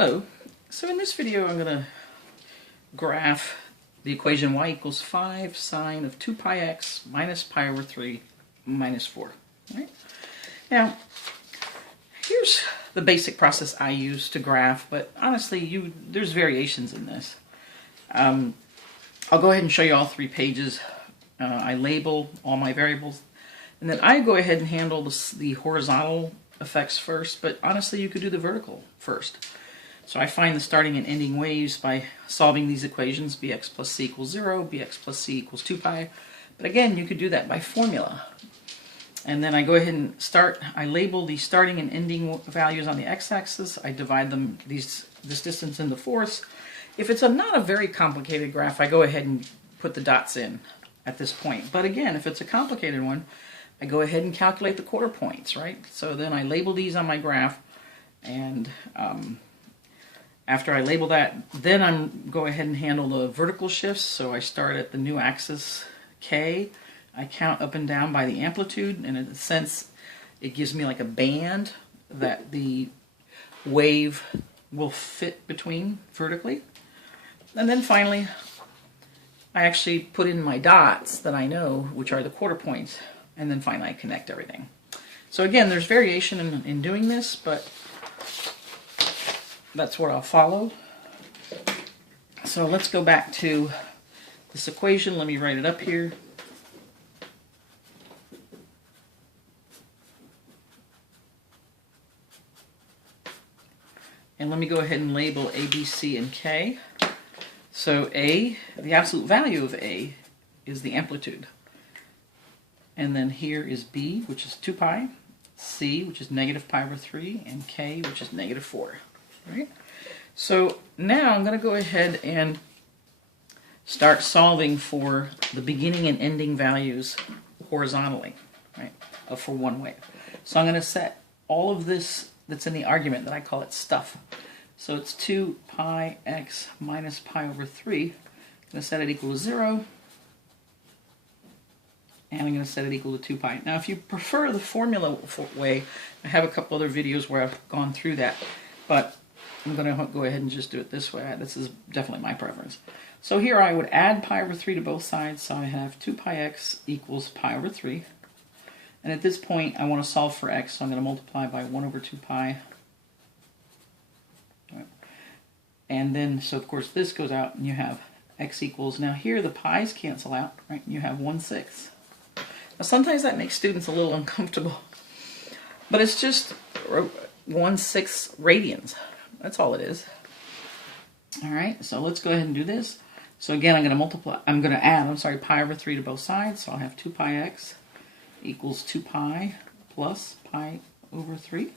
Hello. So in this video I'm going to graph the equation y equals 5 sine of 2 pi x minus pi over 3 minus 4. Right? Now, here's the basic process I use to graph, but honestly there's variations in this. I'll go ahead and show you all 3 pages. I label all my variables, and then I go ahead and handle the horizontal effects first, but honestly you could do the vertical first. So I find the starting and ending waves by solving these equations, bx plus c equals 0, bx plus c equals 2 pi. But again, you could do that by formula. And then I go ahead and I label the starting and ending values on the x-axis. I divide them, this distance into fourths. If it's not a very complicated graph, I go ahead and put the dots in at this point. But again, if it's a complicated one, I go ahead and calculate the quarter points, right? So then I label these on my graph, and after I label that, then I'm go ahead and handle the vertical shifts. So I start at the new axis k. I count up and down by the amplitude, and in a sense, it gives me like a band that the wave will fit between vertically. And then finally, I actually put in my dots that I know, which are the quarter points, and then finally I connect everything. So again, there's variation in doing this, but that's what I'll follow. So let's go back to this equation. Let me write it up here. And let me go ahead and label A, B, C, and K. So A, the absolute value of A is the amplitude. And then here is B, which is 2 pi, C, which is negative pi over 3, and K, which is negative 4. Right? So now I'm going to go ahead and start solving for the beginning and ending values horizontally, right, for one wave. So I'm going to set all of this that's in the argument, that I call it stuff. So it's 2 pi x minus pi over 3. I'm going to set it equal to 0. And I'm going to set it equal to 2 pi. Now, if you prefer the formula way, I have a couple other videos where I've gone through that. But I'm going to go ahead and just do it this way. This is definitely my preference. So here I would add pi over 3 to both sides. So I have 2 pi x equals pi over 3. And at this point, I want to solve for x, so I'm going to multiply by 1 over 2 pi. And then, so of course, this goes out, and you have x equals, now here the pi's cancel out, right? You have 1/6. Now sometimes that makes students a little uncomfortable, but it's just 1/6 radians. That's all it is. All right, so let's go ahead and do this. So again, I'm going to add pi over 3 to both sides, so I'll have 2 pi x equals 2 pi plus pi over 3.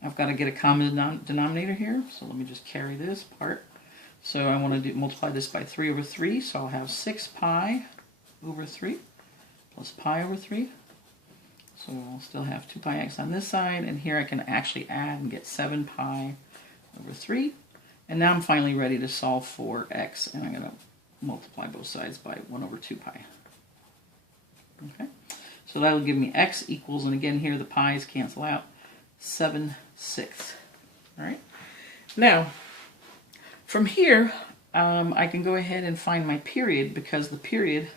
I've got to get a common denominator here, so let me just carry this part. So I want to multiply this by 3 over 3, so I'll have 6 pi over 3 plus pi over 3. So I'll still have 2 pi x on this side, and here I can actually add and get 7 pi over 3. And now I'm finally ready to solve for x, and I'm going to multiply both sides by 1 over 2 pi. Okay, so that'll give me x equals, and again here the pi's cancel out, 7/6. All right. Now, from here, I can go ahead and find my period, because the period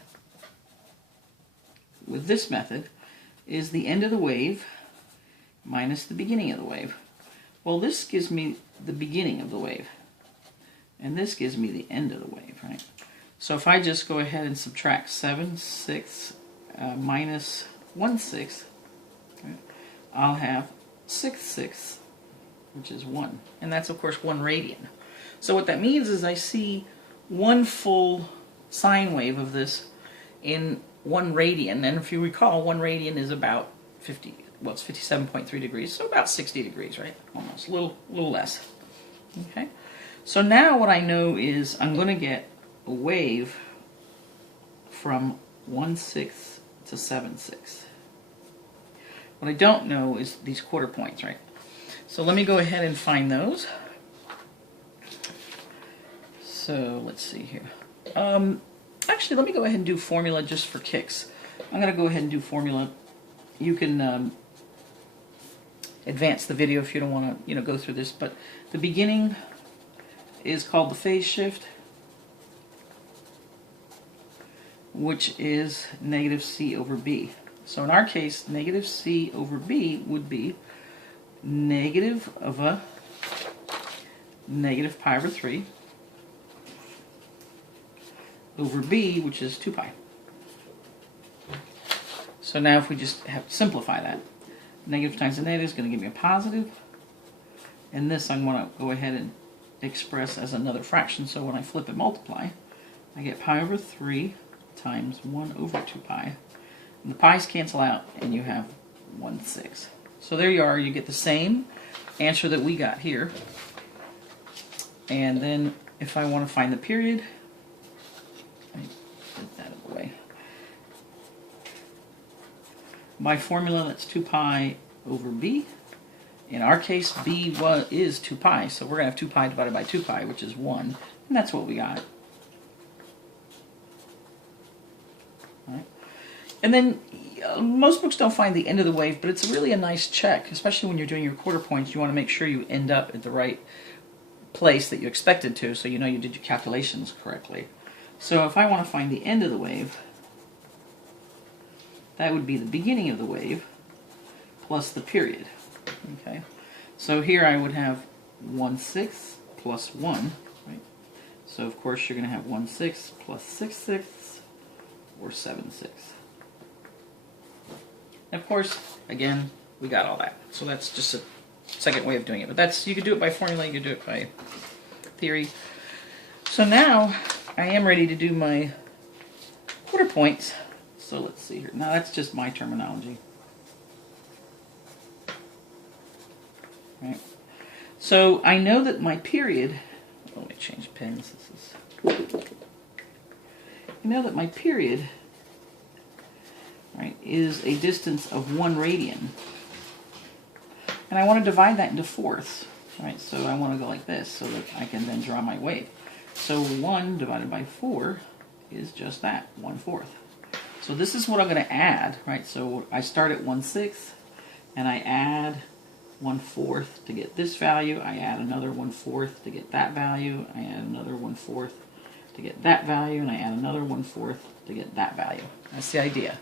with this method is the end of the wave minus the beginning of the wave. Well, this gives me the beginning of the wave, and this gives me the end of the wave, right? So if I just go ahead and subtract 7/6 minus 1/6, right, I'll have 6/6, which is 1. And that's, of course, 1 radian. So what that means is I see one full sine wave of this in 1 radian. And if you recall, 1 radian is about 57.3 degrees, so about 60 degrees, right? Almost, a little less. Okay? So now what I know is I'm going to get a wave from 1/6 to 7/6. What I don't know is these quarter points, right? So let me go ahead and find those. So let's see here. Actually, let me go ahead and do formula just for kicks. I'm going to go ahead and do formula. You can advance the video if you don't want to, go through this. But the beginning is called the phase shift, which is negative c over b. So in our case, negative c over b would be negative of a negative pi over 3 over b, which is 2 pi. So now if we just have to simplify that, negative times the negative is going to give me a positive, and this I'm going to go ahead and express as another fraction. So when I flip and multiply, I get pi over 3 times 1 over 2 pi. And the pi's cancel out, and you have 1/6. So there you are. You get the same answer that we got here. And then if I want to find the period, I put that out of the way. By formula, that's 2 pi over b. In our case, b is 2 pi, so we're going to have 2 pi divided by 2 pi, which is 1. And that's what we got. Right. And then most books don't find the end of the wave, but it's really a nice check, especially when you're doing your quarter points. You want to make sure you end up at the right place that you expected to, so you know you did your calculations correctly. So if I want to find the end of the wave, that would be the beginning of the wave plus the period. Okay, so here I would have 1/6 plus 1, right? So of course you're going to have 1/6 plus 6/6 or 7/6. And of course, again, we got all that. So that's just a second way of doing it. But that's, you could do it by formula, you could do it by theory. So now I am ready to do my quarter points. So let's see here. Now that's just my terminology. Right. So I know that my period, let me change pens. I know that my period, right, is a distance of 1 radian. And I want to divide that into fourths. Right, so I want to go like this so that I can then draw my wave. So 1 divided by 4 is just that, 1/4. So this is what I'm going to add, right? So I start at 1/6 and I add 1/4 to get this value. I add another 1/4 to get that value. I add another 1/4 to get that value, and I add another 1/4 to get that value. That's the idea.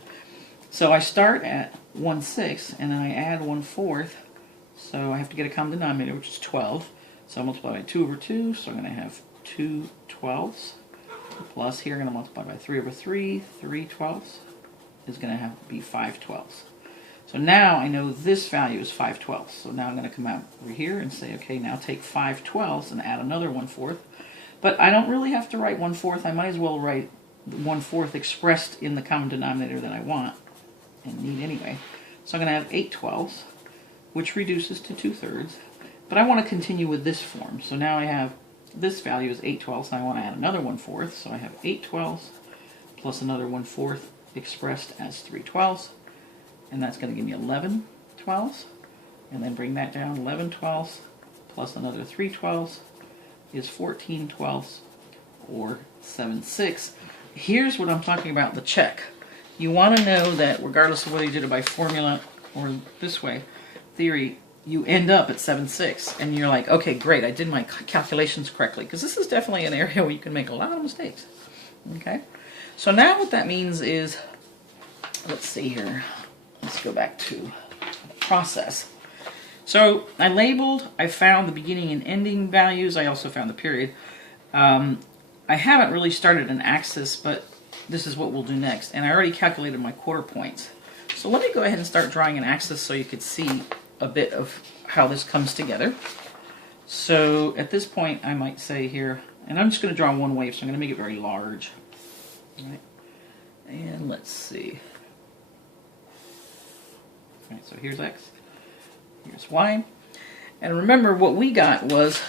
So I start at 1/6 and then I add 1/4. So I have to get a common denominator, which is 12. So I multiply by 2 over 2, so I'm going to have 2 twelfths. Plus here I'm going to multiply by 3 over 3, 3 twelfths is going to have to be 5 twelfths. So now I know this value is 5 twelfths. So now I'm going to come out over here and say, okay, now take 5 twelfths and add another 1/4. But I don't really have to write 1/4. I might as well write 1/4 expressed in the common denominator that I want and need anyway. So I'm going to have 8 twelfths, which reduces to 2/3. But I want to continue with this form. So now I have this value is 8 twelfths, and I want to add another 1/4. So I have 8 twelfths plus another 1/4 expressed as 3 twelfths. And that's going to give me 11 twelfths. And then bring that down, 11 twelfths plus another 3 twelfths is 14 twelfths or 7/6. Here's what I'm talking about, the check. You want to know that regardless of whether you did it by formula or this way, theory, you end up at 7/6. And you're like, okay, great, I did my calculations correctly. Because this is definitely an area where you can make a lot of mistakes. Okay? So now what that means is, let's see here. Let's go back to the process. So I labeled, I found the beginning and ending values. I also found the period. I haven't really started an axis, but this is what we'll do next. And I already calculated my quarter points. So let me go ahead and start drawing an axis so you could see a bit of how this comes together. So at this point, I might say here, and I'm just going to draw one wave, so I'm going to make it very large. All right. And let's see. All right, so here's X. Here's Y. And remember, what we got was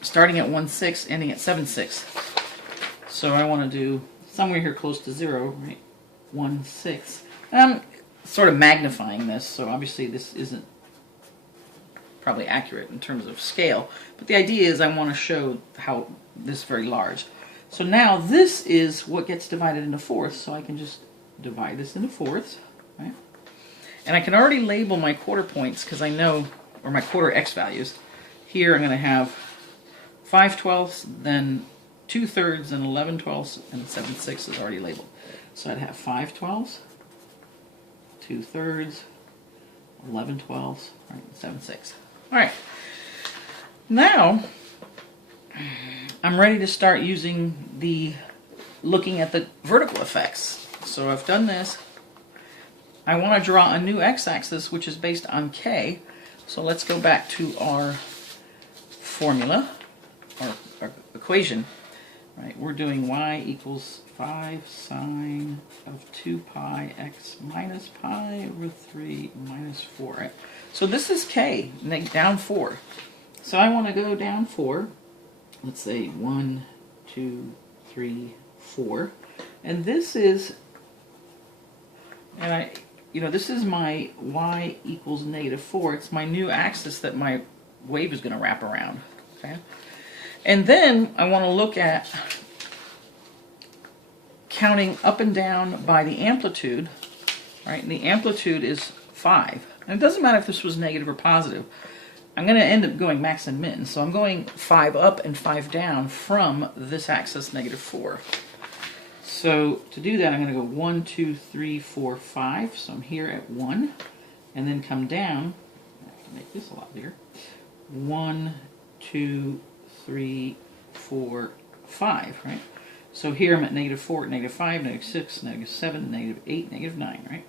starting at 1/6, ending at 7/6. So I want to do somewhere here close to 0, right? 1/6. And I'm sort of magnifying this, so obviously this isn't probably accurate in terms of scale. But the idea is I want to show how this is very large. So now this is what gets divided into fourths, so I can just divide this into fourths, right? And I can already label my quarter points because I know, or my quarter x values. Here I'm going to have 5/12, then 2/3, and 11/12, and 7/6 is already labeled. So I'd have 5/12, 2/3, 11/12, right, 7/6. All right. Now I'm ready to start looking at the vertical effects. So I've done this. I want to draw a new x-axis which is based on k. So let's go back to our formula, our equation. Right, we're doing y equals 5 sine of 2 pi x minus pi over 3 minus 4. Right? So this is k, down 4. So I want to go down 4. Let's say 1, 2, 3, 4. And this is, this is my y equals -4. It's my new axis that my wave is going to wrap around. Okay? And then I want to look at counting up and down by the amplitude. Right? And the amplitude is 5. And it doesn't matter if this was negative or positive. I'm going to end up going max and min. So I'm going 5 up and 5 down from this axis, -4. So to do that, I'm going to go 1, 2, 3, 4, 5. So I'm here at 1. And then come down. I have to make this a lot bigger. 1, 2, 3, 4, 5, right? So here I'm at -4, -5, -6, -7, -8, -9, right?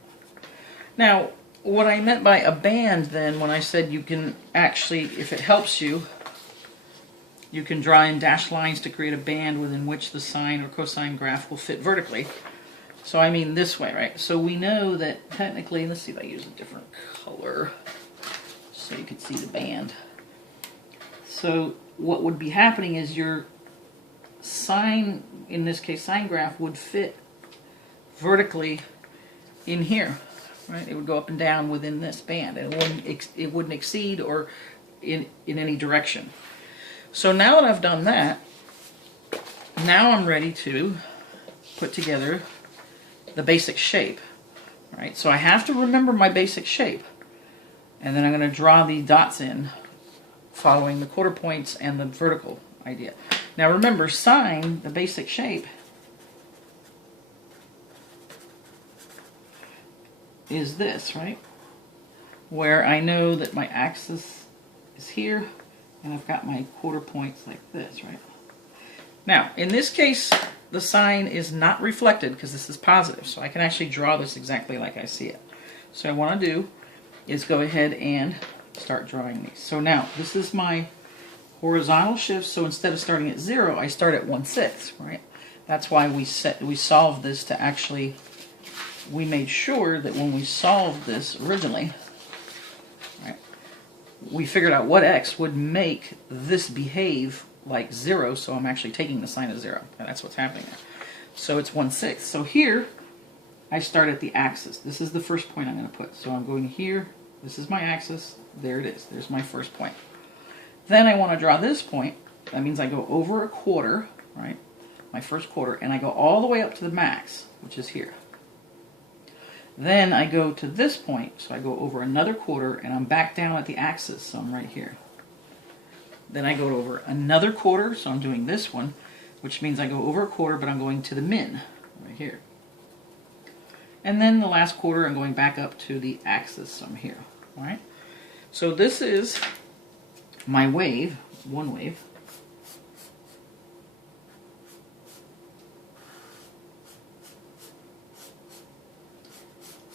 Now, what I meant by a band then, when I said you can actually, if it helps you, you can draw in dashed lines to create a band within which the sine or cosine graph will fit vertically. So I mean this way, right? So we know that technically, let's see if I use a different color so you can see the band. So what would be happening is your sine, in this case sine graph, would fit vertically in here. Right? It would go up and down within this band. And it wouldn't exceed or in any direction. So now that I've done that, now I'm ready to put together the basic shape. Right? So I have to remember my basic shape. And then I'm going to draw the dots in following the quarter points and the vertical idea. Now remember, sine, the basic shape, is this, right? Where I know that my axis is here, and I've got my quarter points like this, right? Now, in this case, the sine is not reflected because this is positive, so I can actually draw this exactly like I see it. So what I want to do is go ahead and start drawing these. So now, this is my horizontal shift, so instead of starting at 0, I start at 1/6, right? That's why we solved this to actually, we made sure that when we solved this originally, right, we figured out what x would make this behave like 0, so I'm actually taking the sine of 0, and that's what's happening there. So it's 1/6. So here, I start at the axis. This is the first point I'm going to put. So I'm going here, this is my axis, there it is, there's my first point. Then I want to draw this point. That means I go over a quarter, right, my first quarter, and I go all the way up to the max, which is here. Then I go to this point, so I go over another quarter, and I'm back down at the axis, so I'm right here. Then I go over another quarter, so I'm doing this one, which means I go over a quarter, but I'm going to the min, right here. And then the last quarter, I'm going back up to the axis, so I'm here, all right? So this is my wave, one wave.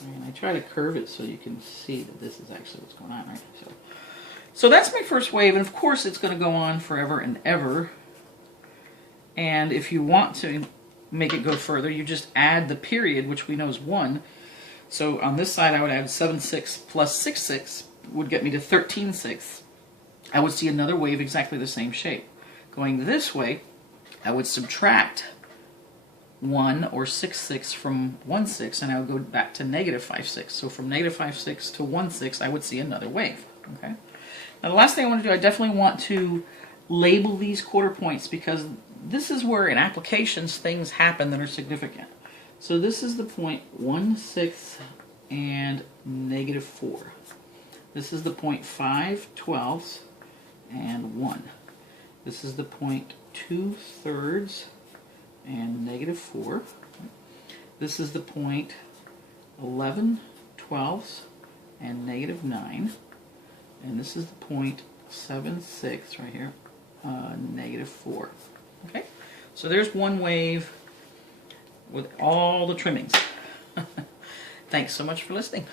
And I try to curve it so you can see that this is actually what's going on, right? So that's my first wave, and of course it's going to go on forever and ever. And if you want to make it go further, you just add the period, which we know is 1. So on this side I would add 7/6 plus 6/6 would get me to 13/6. I would see another wave exactly the same shape. Going this way, I would subtract 1 or 6/6 from 1/6, and I would go back to -5/6. So from -5/6 to 1/6, I would see another wave. Okay. Now the last thing I want to do, I definitely want to label these quarter points because this is where in applications things happen that are significant. So this is the point 1/6 and -4. This is the 0.5/12 and 1. This is the 0.2/3 and -4. This is the 0.11/12 and -9. And this is the 0.76 right here, -4. Okay, so there's one wave with all the trimmings. Thanks so much for listening.